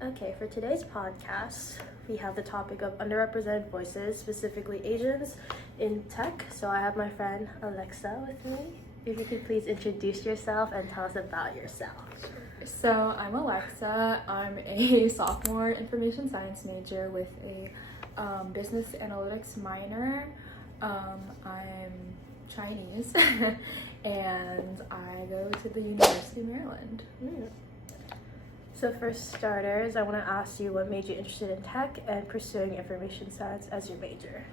Okay, for today's podcast, we have the topic of underrepresented voices, specifically Asians in tech. So I have my friend Alexa with me. If you could please introduce yourself and tell us about yourself. So I'm Alexa. I'm a sophomore information science major with a business analytics minor. I'm Chinese and I go to the University of Maryland. So for starters, I want to ask you what made you interested in tech and pursuing information science as your major.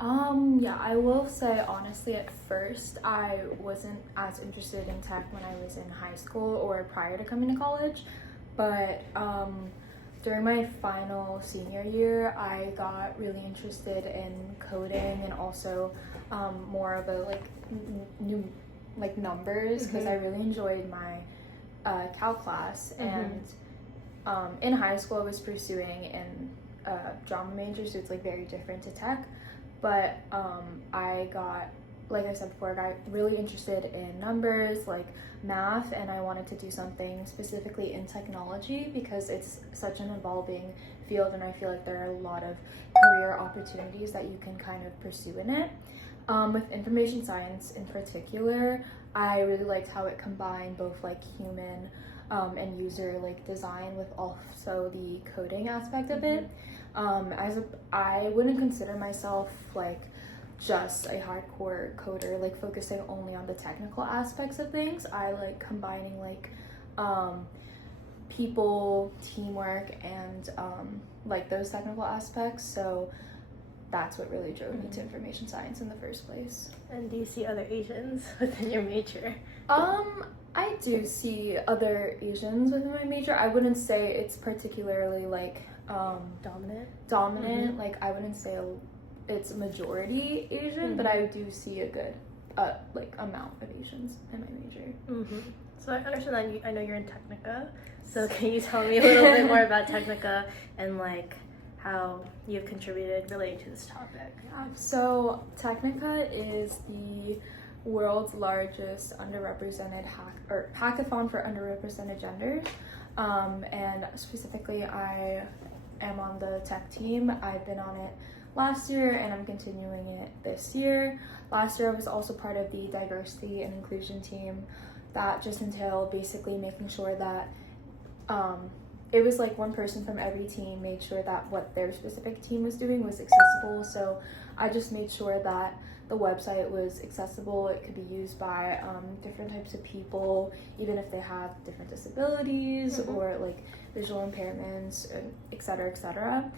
Yeah, I will say honestly at first I wasn't as interested in tech when I was in high school or prior to coming to college, but during my final senior year I got really interested in coding and also more of a new numbers because I really enjoyed my calc class and in high school I was pursuing in drama major, so it's very different to tech. But I got, like I said before, I got really interested in numbers, like math, and I wanted to do something specifically in technology because it's such an evolving field and I feel like there are a lot of career opportunities that you can kind of pursue in it. With information science in particular, I really liked how it combined both human and user design with also the coding aspect of it. I wouldn't consider myself just a hardcore coder, focusing only on the technical aspects of things. I like combining people, teamwork, and those technical aspects. So that's what really drove me to information science in the first place. And do you see other Asians within your major? I do see other Asians within my major. I wouldn't say it's particularly dominant. I wouldn't say it's majority Asian, but I do see a good amount of Asians in my major. So I understand that I know you're in Technica. So can you tell me a little bit more about Technica and how you've contributed relating to this topic? So Technica is the world's largest underrepresented hackathon for underrepresented genders, and specifically I am on the tech team. I've been on it last year and I'm continuing it this year. Last year I was also part of the diversity and inclusion team that just entailed basically making sure that it was one person from every team made sure that what their specific team was doing was accessible. So I just made sure that the website was accessible. It could be used by different types of people, even if they have different disabilities or visual impairments, etc., etc.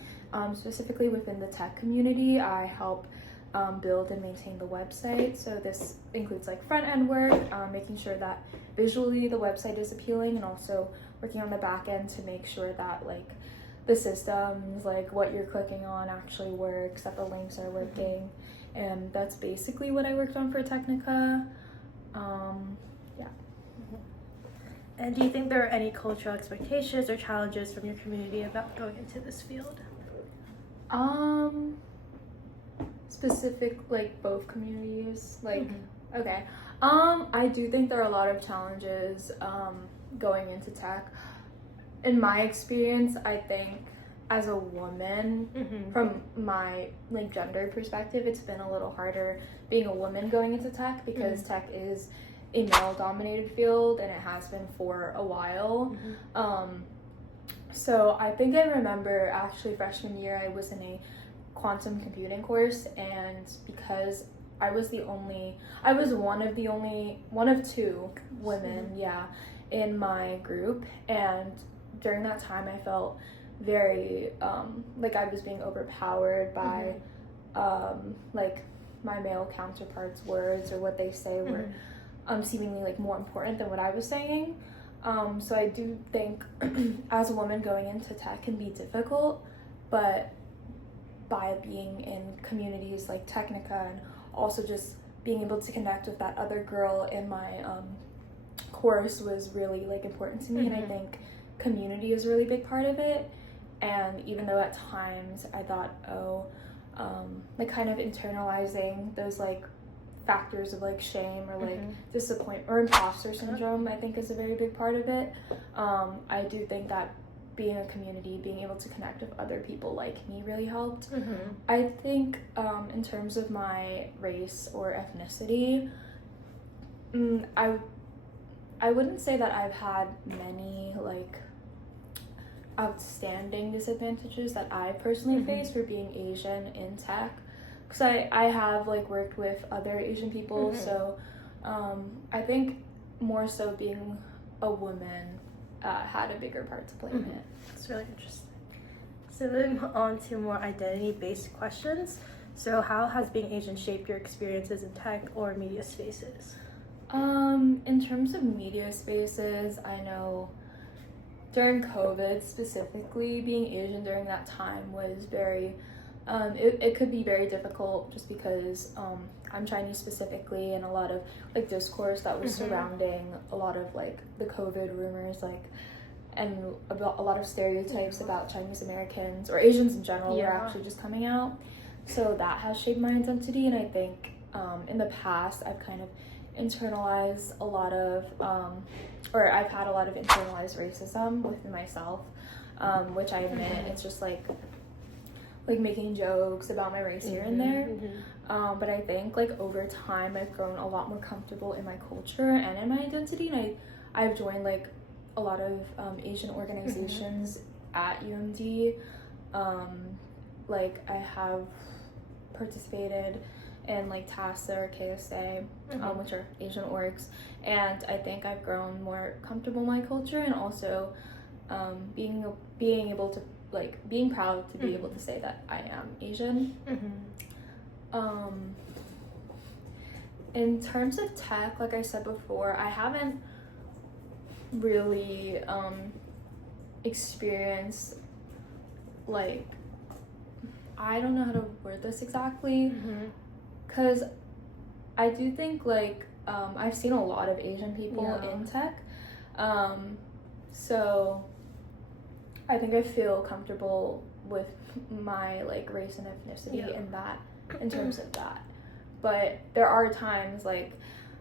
Specifically within the tech community, I help build and maintain the website. So this includes front end work, making sure that visually the website is appealing, and also working on the back end to make sure that the systems, what you're clicking on actually works, that the links are working. And that's basically what I worked on for Technica. And do you think there are any cultural expectations or challenges from your community about going into this field? Specific, both communities, okay. I do think there are a lot of challenges going into tech. In my experience, I think as a woman, from my gender perspective, it's been a little harder being a woman going into tech because tech is a male-dominated field and it has been for a while. So I think I remember actually freshman year I was in a quantum computing course, and because I was one of two women, in my group, and during that time I felt very I was being overpowered by my male counterparts' words, or what they say were seemingly more important than what I was saying. So I do think as a woman going into tech can be difficult, but by being in communities like Technica and also just being able to connect with that other girl in my course was really important to me. And I think community is a really big part of it. And even though at times I thought, kind of internalizing those factors of shame or disappointment or imposter syndrome, I think is a very big part of it. I do think that being a community, being able to connect with other people like me really helped. Mm-hmm. I think in terms of my race or ethnicity, I wouldn't say that I've had many like outstanding disadvantages that I personally face for being Asian in tech, because I have like worked with other Asian people, so I think more so being a woman had a bigger part to play in it. That's really interesting. So moving on to more identity-based questions. So how has being Asian shaped your experiences in tech or media spaces? In terms of media spaces, I know during COVID specifically, being Asian during that time was very, it could be very difficult just because I'm Chinese specifically, and a lot of like discourse that was surrounding a lot of like the COVID rumors, like, and about a lot of stereotypes about Chinese Americans or Asians in general were actually just coming out. So that has shaped my identity, and I think in the past I've kind of internalized a lot of or I've had a lot of internalized racism within myself, which I admit it's just like making jokes about my race here and there, but I think like over time I've grown a lot more comfortable in my culture and in my identity, and I've joined like a lot of Asian organizations at UMD. Like I have participated in like TASA or KSA, which are Asian orgs, and I think I've grown more comfortable in my culture, and also being able to like being proud to be able to say that I am Asian. In terms of tech, like I said before, I haven't really experienced like, I don't know how to word this exactly, because I do think like I've seen a lot of Asian people in tech, so I think I feel comfortable with my like race and ethnicity in that, in terms of that. But there are times like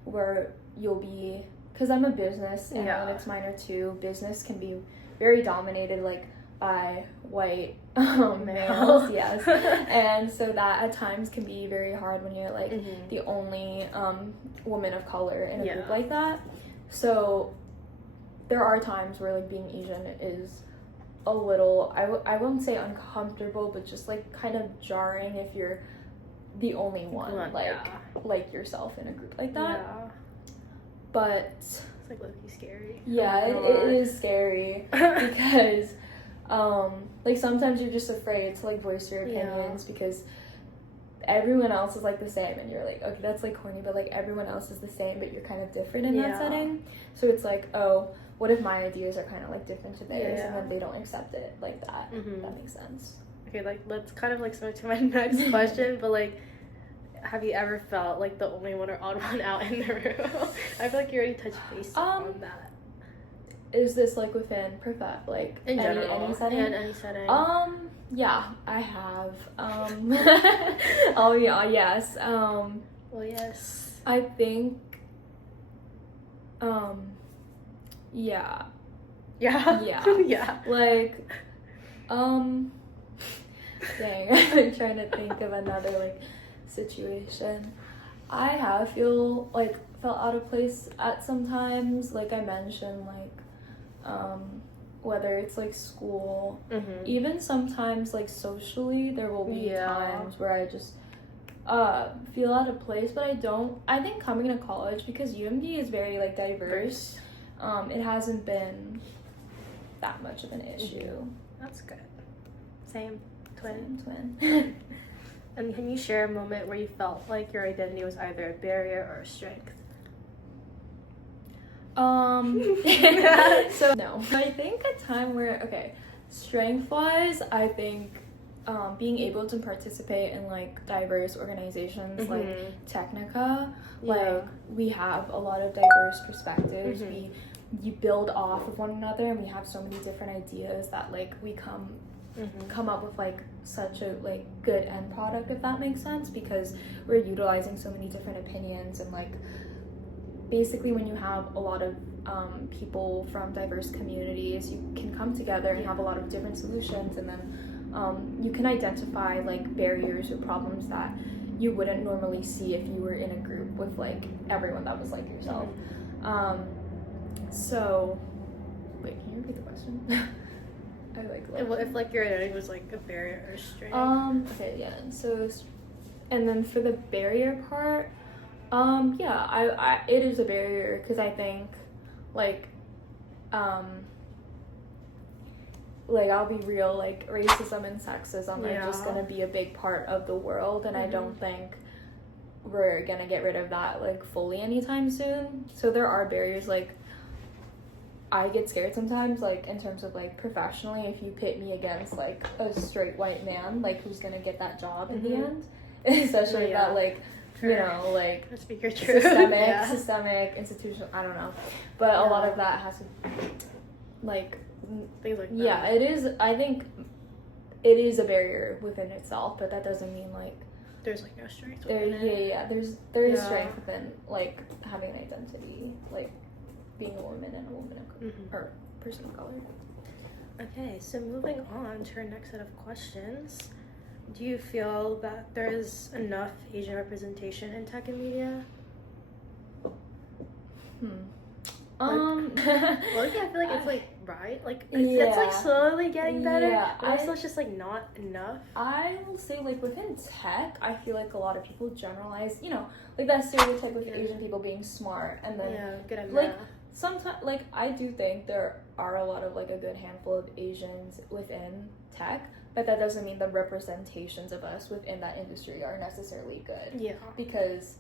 where you'll be, because I'm a business analytics minor too, business can be very dominated like by white males, yes, and so that at times can be very hard when you're like the only woman of color in a group like that. So there are times where like being Asian is a little, I won't say uncomfortable, but just like kind of jarring if you're the only one like yourself in a group like that. But it's like low-key scary. It is scary because like sometimes you're just afraid to like voice your opinions because everyone else is like the same, and you're like, okay, that's like corny, but like everyone else is the same, but you're kind of different in that setting. So it's like, oh, what if my ideas are kind of like different to theirs, and then they don't accept it like that? That makes sense. Okay, like let's kind of like switch to my next question, but like, have you ever felt like the only one or odd one out in the room? I feel like you already touched base on that. Is this like within like in general, any setting? Yeah, in any setting. Yeah, I have. Oh yeah, yes. Well, yes. I think. Yeah. Yeah. Yeah. Like, dang, I'm trying to think of another like situation. I have felt out of place at sometimes, like I mentioned, like whether it's like school, even sometimes like socially, there will be times where I just feel out of place, but I think coming to college, because UMD is very like diverse, it hasn't been that much of an issue. That's good. Same twin. And can you share a moment where you felt like your identity was either a barrier or a strength? So no, I think a time where, strength wise, I think being able to participate in like diverse organizations like Technica, like we have a lot of diverse perspectives. You build off of one another, and we have so many different ideas that like we come up with like such a like good end product, if that makes sense, because we're utilizing so many different opinions. And like basically when you have a lot of people from diverse communities, you can come together and have a lot of different solutions, and then you can identify like barriers or problems that you wouldn't normally see if you were in a group with like everyone that was like yourself. So wait, can you repeat the question? I like Well, if like your identity was like a barrier or strength. Okay, yeah. So, and then for the barrier part, yeah, I it is a barrier because I think, like I'll be real, like racism and sexism are just gonna be a big part of the world, and I don't think we're gonna get rid of that like fully anytime soon. So there are barriers. Like I get scared sometimes, like in terms of like professionally, if you pit me against like a straight white man, like who's gonna get that job in the end, especially that like you know like systemic institutional, I don't know, but a lot of that has to like things like that. Yeah, it is. I think it is a barrier within itself, but that doesn't mean like there's like no strength there. within it. Yeah, there is strength within like having an identity, like being a woman and a woman of or person of color. Okay, so moving on to our next set of questions. Do you feel that there is enough Asian representation in tech and media? Well, yeah, I feel like it's like it's like slowly getting better, but also it's just like not enough. I will say like within tech, I feel like a lot of people generalize, you know, like that stereotype of Asian people being smart, and then good at like math. Sometimes like I do think there are a lot of like a good handful of Asians within tech, but that doesn't mean the representations of us within that industry are necessarily good. Yeah. Because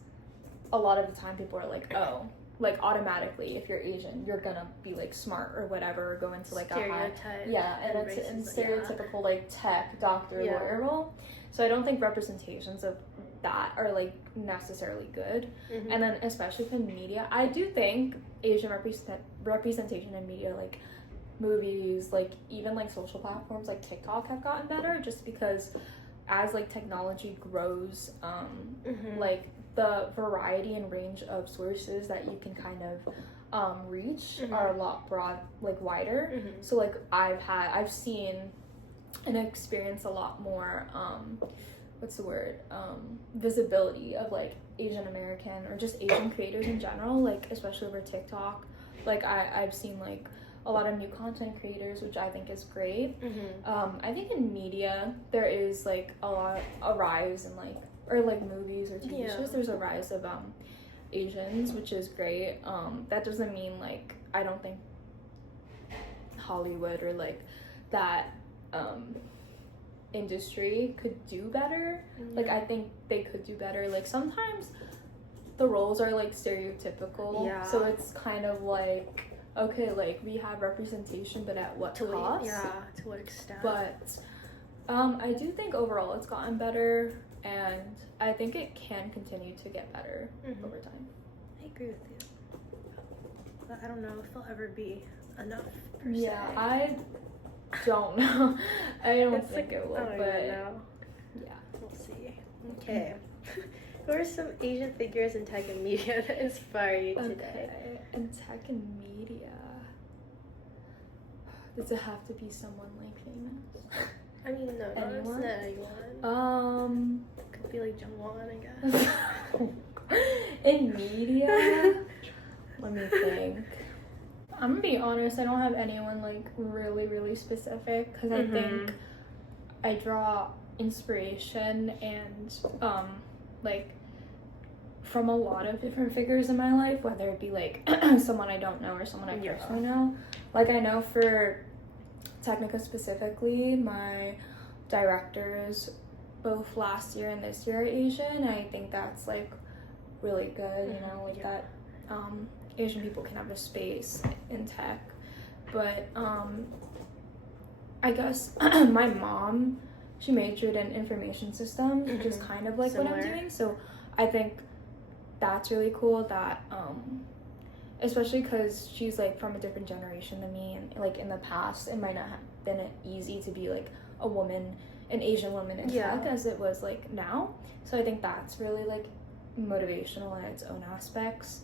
a lot of the time people are like, oh, like automatically if you're Asian, you're gonna be like smart or whatever, or go into like stereotype. And it's in stereotypical like tech, doctor, lawyer role. So I don't think representations of that are like necessarily good. And then especially in media, I do think Asian representation in media, like movies, like even like social platforms like TikTok have gotten better, just because as like technology grows, like the variety and range of sources that you can kind of reach are a lot wider. So like I've seen and experienced a lot more visibility of like Asian American or just Asian creators in general, like especially over TikTok. Like I've seen like a lot of new content creators, which I think is great. I think in media there is like a rise in like, or like movies or TV shows, there's a rise of Asians, which is great. That doesn't mean like I don't think Hollywood or like that industry could do better. Like I think they could do better. Like sometimes the roles are like stereotypical, so it's kind of like, okay, like we have representation, but at what cost? To what extent? But I do think overall it's gotten better, and I think it can continue to get better over time. I agree with you, but I don't know if it'll ever be enough per se. Yeah, I don't know. I don't think it will, but yeah, we'll see. Okay. Who are some Asian figures in tech and media that inspire you today? Okay, in tech and media, does it have to be someone like famous? I mean, no, anyone? Not anyone. Could be like Jungwon, I guess. In media, let me think. I'm gonna be honest, I don't have anyone like really, really specific, because I think I draw inspiration and like from a lot of different figures in my life, whether it be like someone I don't know or someone I personally know. Like I know for Technica specifically, my directors both last year and this year are Asian. I think that's like really good, you know, like that Asian people can have a space in tech. But I guess my mom, she majored in information systems, which is kind of like what I'm doing. So I think that's really cool that especially because she's like from a different generation than me, and like in the past it might not have been easy to be like a woman, an Asian woman in tech as it was like now. So I think that's really like motivational in its own aspects.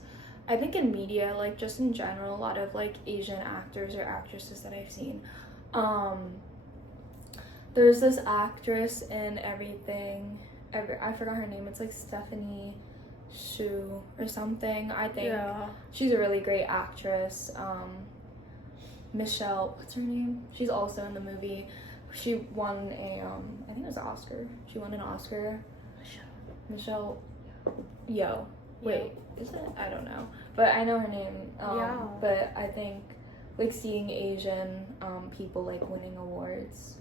I think in media, like just in general, a lot of like Asian actors or actresses that I've seen. There's this actress in everything. I forgot her name. It's like Stephanie Shu or something. I think she's a really great actress. Michelle, what's her name? She's also in the movie. She won a I think it was an Oscar. She won an Oscar. Michelle Yo. Wait, is it? I don't know. But I know her name. But I think like seeing Asian people like winning awards,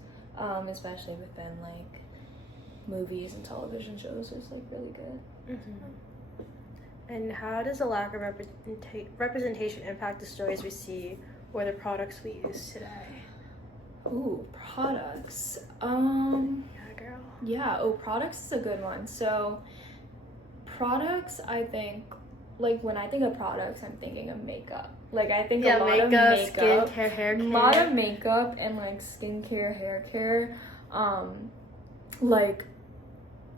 especially within like movies and television shows, is like really good. And how does the lack of representation impact the stories we see or the products we use today? Ooh, products. Yeah, girl. Yeah, products is a good one. So, products, I think, like, when I think of products, I'm thinking of makeup. Like, I think a lot of makeup, skincare, hair care. A lot of makeup and, like, skincare, hair care. Like,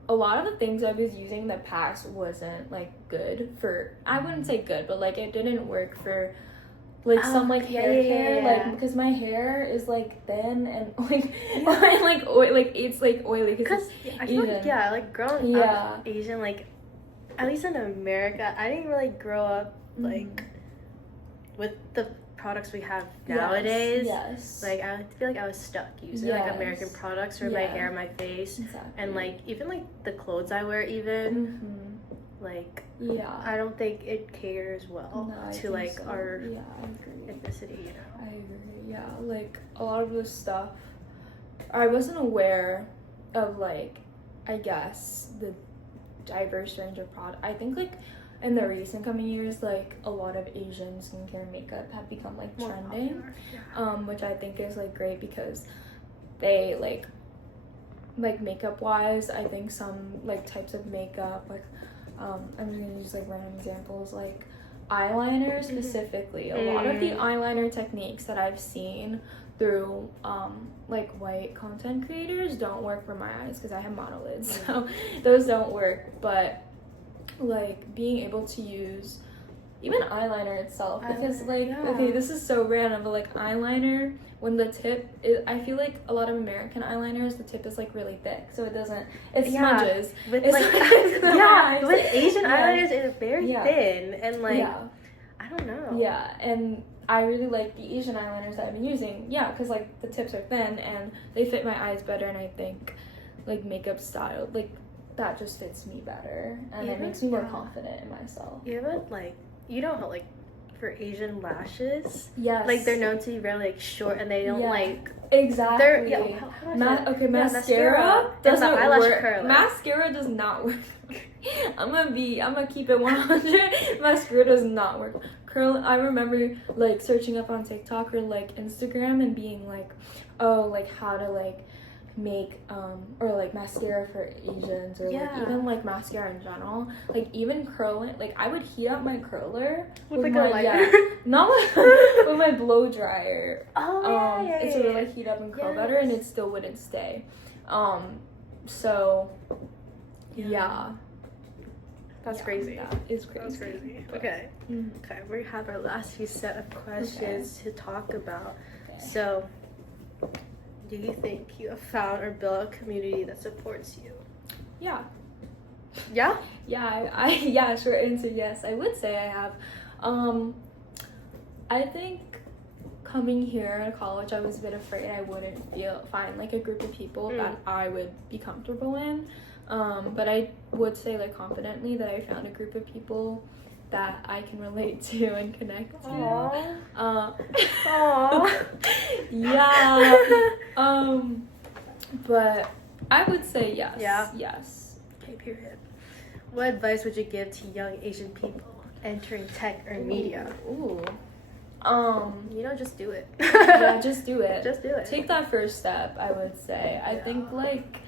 a lot of the things I was using in the past wasn't, like, good for, I wouldn't say good, but, like, it didn't work for, like, some, like, hair care, like, because my hair is, like, thin and, like, it's, like, oily, because I feel like, like, growing up Asian, like, at least in America, I didn't really grow up, like, with the products we have nowadays. Like, I feel like I was stuck using, like, American products for my hair, my face, and, like, even, like, the clothes I wear, even, like, I don't think it caters well to, like, our ethnicity, you know? I agree, like, a lot of this stuff, I wasn't aware of, like, I guess, the diverse range of product. I think, like, in the recent coming years, like, a lot of Asian skincare and makeup have become, like, trending, which I think is, like, great because they, like, makeup wise, I think some, like, types of makeup, like, I'm just gonna use, like, random examples, like, eyeliner specifically. A lot of the eyeliner techniques that I've seen through, like, white content creators don't work for my eyes because I have monolids, so those don't work, but, like, being able to use even eyeliner itself, because, like, okay, this is so random, but, like, eyeliner, when the tip is, I feel like a lot of American eyeliners, the tip is, like, really thick, so it doesn't, it smudges. With, it's like, with Asian eyeliners, it's very thin, and, like, I don't know. And I really like the Asian eyeliners that I've been using, because, like, the tips are thin, and they fit my eyes better, and I think, like, makeup style, like, that just fits me better, and it makes me more confident in myself. Even, like, you know how, like, for Asian lashes, yes, like, they're known to be really, like, short, and they don't, like, exactly. They're, mascara doesn't work. Curler. Mascara does not work. I'm gonna keep it 100. Mascara does not work. I remember, like, searching up on TikTok or, like, Instagram and being like, oh, like, how to, like, make or, like, mascara for Asians, or like even, like, mascara in general, like, even curling, like, I would heat up my curler with like my, a lighter, not with my blow dryer. It's to really heat up and curl better, and it still wouldn't stay. So that's crazy. That is crazy. That's crazy. Okay. Okay, we have our last few set of questions to talk about. So, do you think you have found or built a community that supports you? Yeah. Short answer, yes. I would say I have. I think coming here to college, I was a bit afraid I wouldn't find, like, a group of people that I would be comfortable in. But I would say, like, confidently that I found a group of people that I can relate to and connect to. Aww. But I would say yes. Yes. Okay, period. What advice would you give to young Asian people entering tech or media? Just do it. Just do it. Just do it. Take that first step, I would say. I think, like,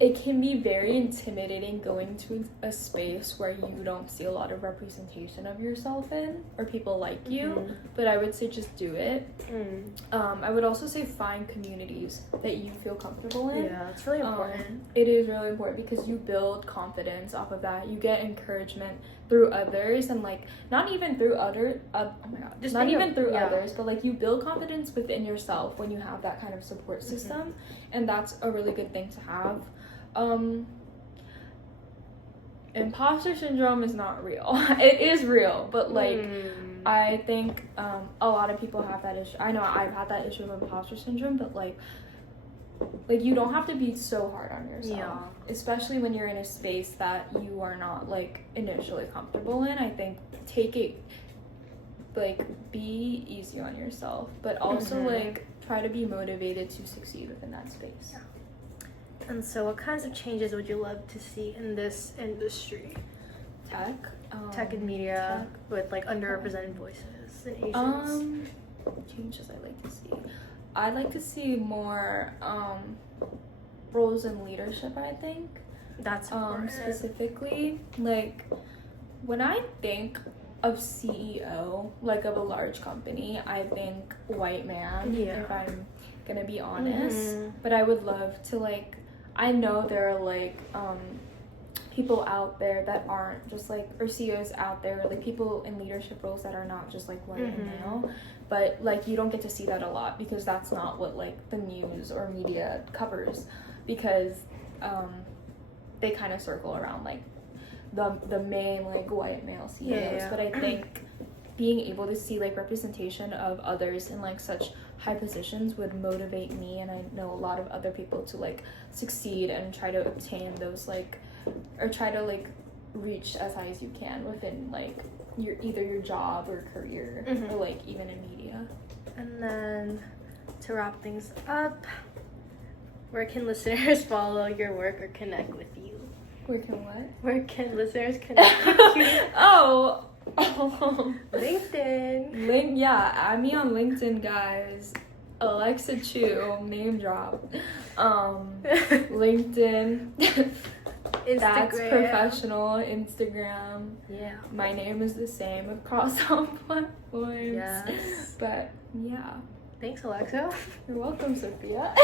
it can be very intimidating going to a space where you don't see a lot of representation of yourself in, or people like you, but I would say just do it. I would also say find communities that you feel comfortable in. Yeah, it's really important. It is really important because you build confidence off of that. You get encouragement through others, and like not even through other Just not being even through yeah. others, but like you build confidence within yourself when you have that kind of support system, and that's a really good thing to have. Imposter syndrome is not real. It is real, but like I think a lot of people have that issue. I know I've had that issue of imposter syndrome, but like you don't have to be so hard on yourself, especially when you're in a space that you are not like initially comfortable in. I think take it, like, be easy on yourself, but also like try to be motivated to succeed within that space. And so what kinds of changes would you love to see in this industry? Tech and media, with like underrepresented voices and Asians. Changes I'd like to see. I'd like to see more roles in leadership, I think. That's important. Specifically, like when I think of CEO, like of a large company, I think white man, if I'm gonna be honest. But I would love to, like, I know there are like people out there that aren't just like, or CEOs out there, like people in leadership roles that are not just like white and male, but like you don't get to see that a lot because that's not what like the news or media covers, because they kind of circle around like the main like white male CEOs. But I think being able to see like representation of others in like such high positions would motivate me, and I know a lot of other people to like succeed and try to obtain those like, or try to like reach as high as you can within like your job or career, or like even in media. And then to wrap things up, where can listeners follow your work or connect with you? Where can what? Where can listeners connect with you? LinkedIn. Add me on LinkedIn, guys. Alexa Chu, name drop. LinkedIn. Instagram. That's professional. Instagram. Yeah. My name is the same across all platforms. Yes. But yeah. Thanks, Alexa. You're welcome, Sophia.